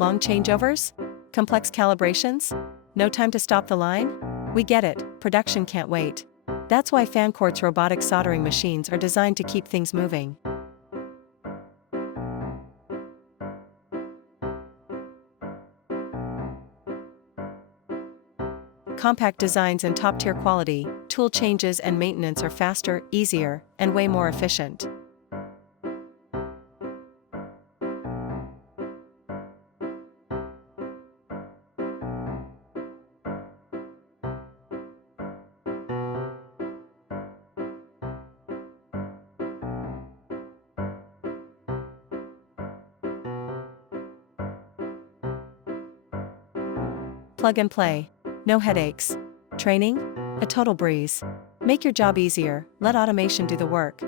Long changeovers? Complex calibrations? No time to stop the line? We get it, production can't wait. That's why Fancourt's robotic soldering machines are designed to keep things moving. Compact designs and top-tier quality, tool changes and maintenance are faster, easier, and way more efficient. Plug and play. No headaches. Training? A total breeze. Make your job easier, let automation do the work.